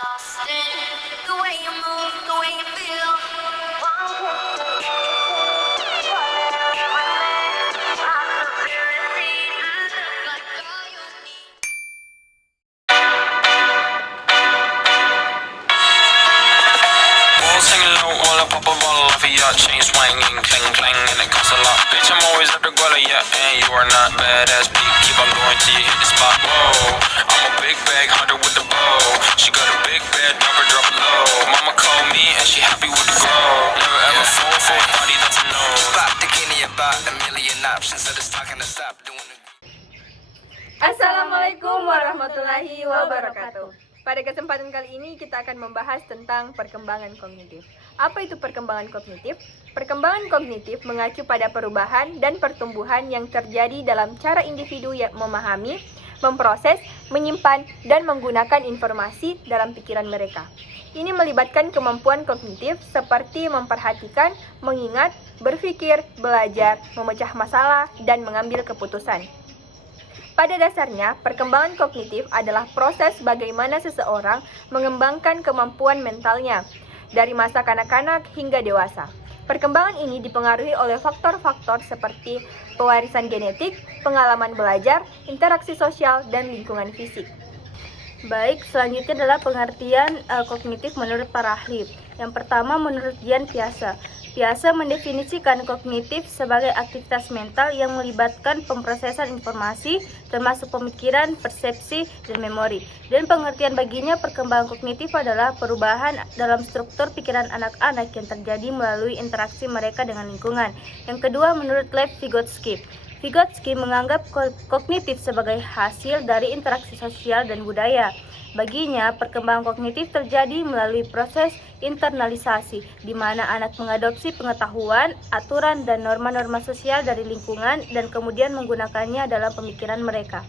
lost in the way you move, the way you feel. Walls hanging low while I pop a bottle off of your chain swinging, clang clang, and it costs a lot. Bitch, I'm always at the guala, yeah, and you are not badass beat. Keep on going till you hit the spot. Whoa, I'm a big bag hunter with the bow. She got a big bed, never drop it low. Mama called me and she happy with the grow. Never ever fall for a party that's a no. Stop thinking about a million options, so just talking to stop doing it. Assalamualaikum warahmatullahi wabarakatuh. Pada kesempatan kali ini kita akan membahas tentang perkembangan kognitif. Apa itu perkembangan kognitif? Perkembangan kognitif mengacu pada perubahan dan pertumbuhan yang terjadi dalam cara individu yang memahami, memproses, menyimpan, dan menggunakan informasi dalam pikiran mereka. Ini melibatkan kemampuan kognitif seperti memperhatikan, mengingat, berpikir, belajar, memecah masalah, dan mengambil keputusan. Pada dasarnya, perkembangan kognitif adalah proses bagaimana seseorang mengembangkan kemampuan mentalnya dari masa kanak-kanak hingga dewasa. Perkembangan ini dipengaruhi oleh faktor-faktor seperti pewarisan genetik, pengalaman belajar, interaksi sosial, dan lingkungan fisik. Baik, selanjutnya adalah pengertian kognitif menurut para ahli. Yang pertama, menurut Jan Piaget. Piaget mendefinisikan kognitif sebagai aktivitas mental yang melibatkan pemrosesan informasi, termasuk pemikiran, persepsi, dan memori. Dan pengertian baginya, perkembangan kognitif adalah perubahan dalam struktur pikiran anak-anak yang terjadi melalui interaksi mereka dengan lingkungan. Yang kedua, menurut Lev Vygotsky. Vygotsky menganggap kognitif sebagai hasil dari interaksi sosial dan budaya. Baginya, perkembangan kognitif terjadi melalui proses internalisasi, di mana anak mengadopsi pengetahuan, aturan, dan norma-norma sosial dari lingkungan dan kemudian menggunakannya dalam pemikiran mereka.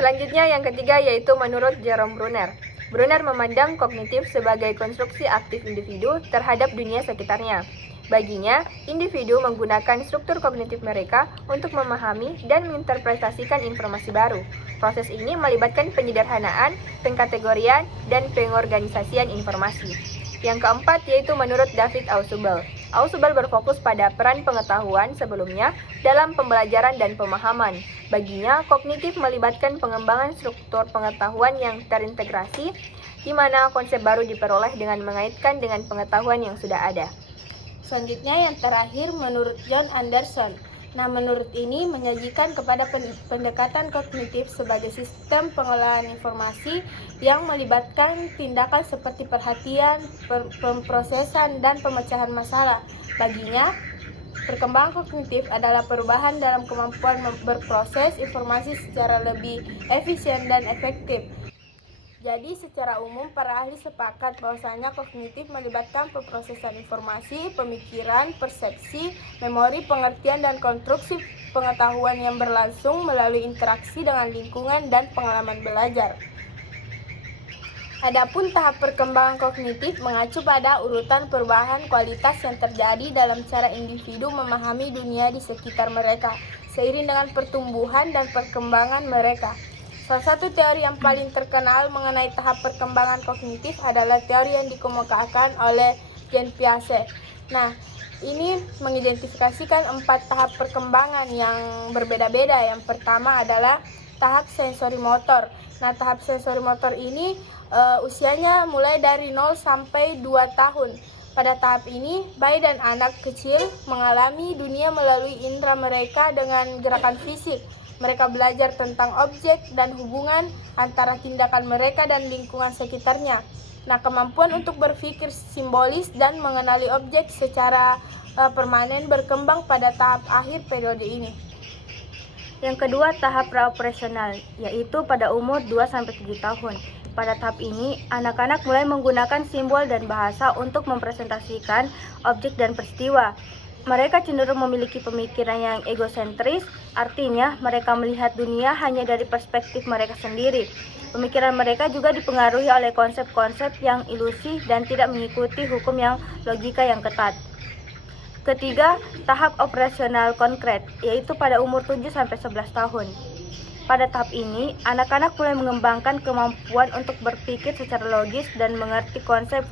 Selanjutnya, yang ketiga yaitu menurut Jerome Bruner. Bruner memandang kognitif sebagai konstruksi aktif individu terhadap dunia sekitarnya. Baginya, individu menggunakan struktur kognitif mereka untuk memahami dan menginterpretasikan informasi baru. Proses ini melibatkan penyederhanaan, pengkategorian, dan pengorganisasian informasi. Yang keempat yaitu menurut David Ausubel. Ausubel berfokus pada peran pengetahuan sebelumnya dalam pembelajaran dan pemahaman. Baginya, kognitif melibatkan pengembangan struktur pengetahuan yang terintegrasi, di mana konsep baru diperoleh dengan mengaitkan dengan pengetahuan yang sudah ada. Selanjutnya yang terakhir menurut John Anderson. Nah, menurut ini menyajikan kepada pendekatan kognitif sebagai sistem pengelolaan informasi yang melibatkan tindakan seperti perhatian, pemrosesan, dan pemecahan masalah. Baginya, perkembangan kognitif adalah perubahan dalam kemampuan berproses informasi secara lebih efisien dan efektif. Jadi secara umum para ahli sepakat bahwasanya kognitif melibatkan pemrosesan informasi, pemikiran, persepsi, memori, pengertian, dan konstruksi pengetahuan yang berlangsung melalui interaksi dengan lingkungan dan pengalaman belajar. Adapun tahap perkembangan kognitif mengacu pada urutan perubahan kualitas yang terjadi dalam cara individu memahami dunia di sekitar mereka, seiring dengan pertumbuhan dan perkembangan mereka. Salah satu teori yang paling terkenal mengenai tahap perkembangan kognitif adalah teori yang dikemukakan oleh Jan Piaget. Nah, ini mengidentifikasikan 4 tahap perkembangan yang berbeda-beda. Yang pertama adalah tahap sensori motor. Nah, tahap sensori motor ini usianya mulai dari 0 sampai 2 tahun. Pada tahap ini, bayi dan anak kecil mengalami dunia melalui indera mereka dengan gerakan fisik. Mereka belajar tentang objek dan hubungan antara tindakan mereka dan lingkungan sekitarnya. Nah, kemampuan untuk berpikir simbolis dan mengenali objek secara permanen berkembang pada tahap akhir periode ini. Yang kedua, tahap praoperasional, yaitu pada umur 2-7 tahun. Pada tahap ini, anak-anak mulai menggunakan simbol dan bahasa untuk mempresentasikan objek dan peristiwa. Mereka cenderung memiliki pemikiran yang egosentris, artinya mereka melihat dunia hanya dari perspektif mereka sendiri. Pemikiran mereka juga dipengaruhi oleh konsep-konsep yang ilusi dan tidak mengikuti hukum yang logika yang ketat. Ketiga, tahap operasional konkret, yaitu pada umur 7-11 tahun. Pada tahap ini, anak-anak mulai mengembangkan kemampuan untuk berpikir secara logis dan mengerti konsep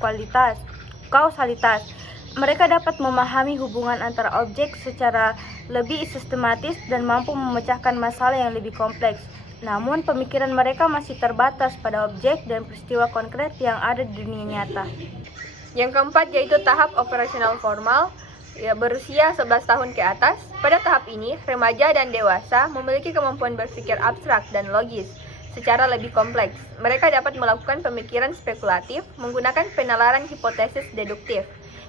kausalitas. Mereka dapat memahami hubungan antara objek secara lebih sistematis dan mampu memecahkan masalah yang lebih kompleks. Namun, pemikiran mereka masih terbatas pada objek dan peristiwa konkret yang ada di dunia nyata. Yang keempat yaitu tahap operasional formal, berusia 11 tahun ke atas. Pada tahap ini, remaja dan dewasa memiliki kemampuan berpikir abstrak dan logis secara lebih kompleks. Mereka dapat melakukan pemikiran spekulatif, menggunakan penalaran hipotesis deduktif,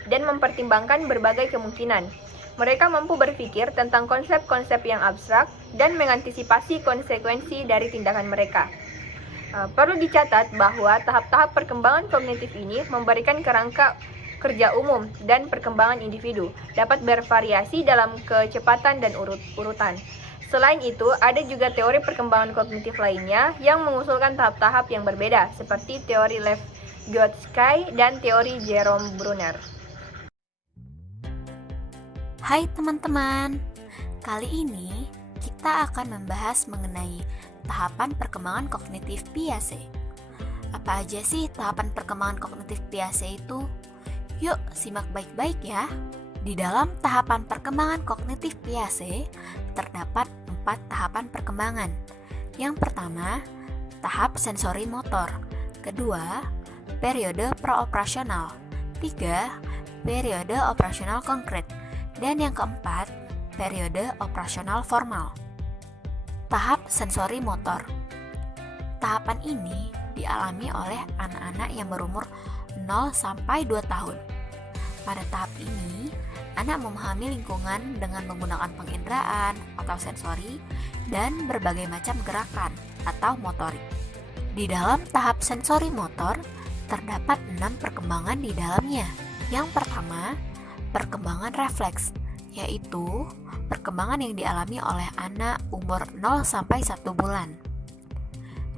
dan mempertimbangkan berbagai kemungkinan. Mereka mampu berpikir tentang konsep-konsep yang abstrak dan mengantisipasi konsekuensi dari tindakan mereka. Perlu dicatat bahwa tahap-tahap perkembangan kognitif ini memberikan kerangka kerja umum dan perkembangan individu dapat bervariasi dalam kecepatan dan urutan. Selain itu, ada juga teori perkembangan kognitif lainnya yang mengusulkan tahap-tahap yang berbeda, seperti teori Lev Vygotsky dan teori Jerome Bruner. Hai teman-teman, kali ini kita akan membahas mengenai tahapan perkembangan kognitif Piaget. Apa aja sih tahapan perkembangan kognitif Piaget itu? Yuk simak baik-baik ya. Di dalam tahapan perkembangan kognitif Piaget terdapat 4 tahapan perkembangan. Yang pertama, tahap sensori motor. Kedua, periode praoperasional. 3, periode operasional konkret. Dan yang keempat, periode operasional formal. Tahap sensori motor. Tahapan ini dialami oleh anak-anak yang berumur 0 sampai 2 tahun. Pada tahap ini, anak memahami lingkungan dengan menggunakan penginderaan atau sensori dan berbagai macam gerakan atau motorik. Di dalam tahap sensori motor, terdapat 6 perkembangan di dalamnya. Yang pertama, perkembangan refleks, yaitu perkembangan yang dialami oleh anak umur 0 sampai 1 bulan.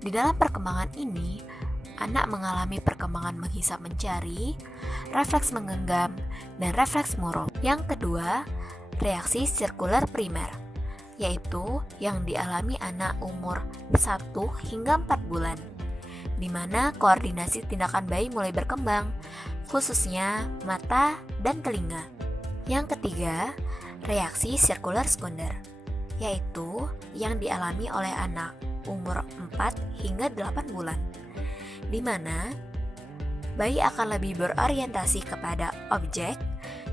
Di dalam perkembangan ini, anak mengalami perkembangan menghisap mencari, refleks menggenggam, dan refleks moro. Yang kedua, reaksi sirkuler primer, yaitu yang dialami anak umur 1 hingga 4 bulan, di mana koordinasi tindakan bayi mulai berkembang, khususnya mata dan telinga. Yang ketiga, reaksi sirkuler sekunder, yaitu yang dialami oleh anak umur 4 hingga 8 bulan, di mana bayi akan lebih berorientasi kepada objek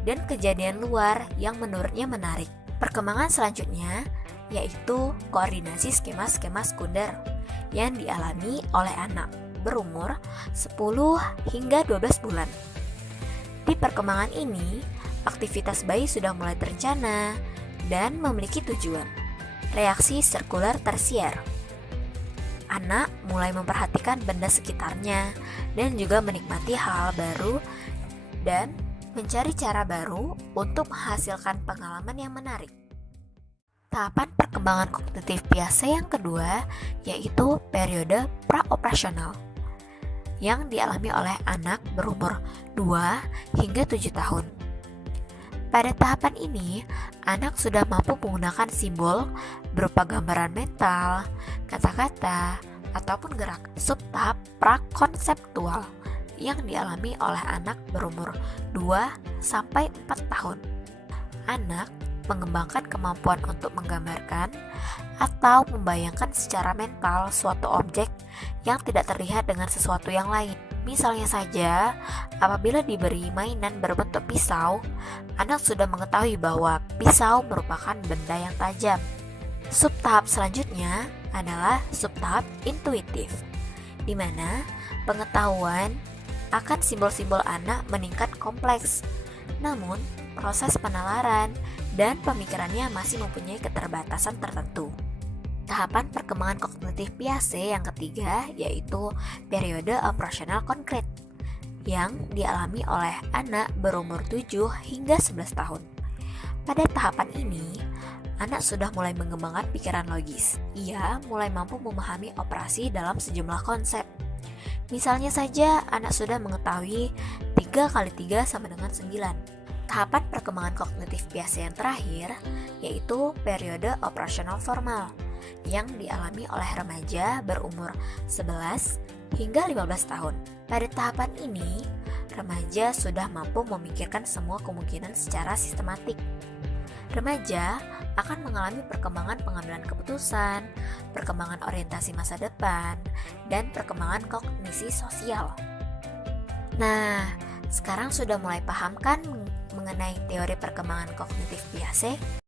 dan kejadian luar yang menurutnya menarik. Perkembangan selanjutnya yaitu koordinasi skema-skema sekunder yang dialami oleh anak berumur 10 hingga 12 bulan. Di perkembangan ini, aktivitas bayi sudah mulai terencana dan memiliki tujuan. Reaksi sirkuler tersier. Anak mulai memperhatikan benda sekitarnya dan juga menikmati hal baru dan mencari cara baru untuk menghasilkan pengalaman yang menarik. Tahapan perkembangan kognitif Piaget yang kedua yaitu periode praoperasional yang dialami oleh anak berumur 2 hingga 7 tahun. Pada tahapan ini, anak sudah mampu menggunakan simbol berupa gambaran mental, kata-kata, ataupun gerak. Subtahap prakonseptual yang dialami oleh anak berumur 2 sampai 4 tahun. Anak mengembangkan kemampuan untuk menggambarkan atau membayangkan secara mental suatu objek yang tidak terlihat dengan sesuatu yang lain. Misalnya saja, apabila diberi mainan berbentuk pisau, anak sudah mengetahui bahwa pisau merupakan benda yang tajam. Subtahap selanjutnya adalah subtahap intuitif, di mana pengetahuan akan simbol-simbol anak meningkat kompleks. Namun, proses penalaran dan pemikirannya masih mempunyai keterbatasan tertentu. Tahapan perkembangan kognitif Piaget yang ketiga yaitu periode operasional konkret yang dialami oleh anak berumur 7 hingga 11 tahun. Pada tahapan ini, anak sudah mulai mengembangkan pikiran logis. Ia mulai mampu memahami operasi dalam sejumlah konsep. Misalnya saja, anak sudah mengetahui 3 kali 3 sama dengan 9. Tahapan perkembangan kognitif Piaget yang terakhir yaitu periode operasional formal yang dialami oleh remaja berumur 11 hingga 15 tahun. Pada tahapan ini, remaja sudah mampu memikirkan semua kemungkinan secara sistematik. Remaja akan mengalami perkembangan pengambilan keputusan, perkembangan orientasi masa depan, dan perkembangan kognisi sosial. Nah, sekarang sudah mulai paham kan mengenai teori perkembangan kognitif Piaget?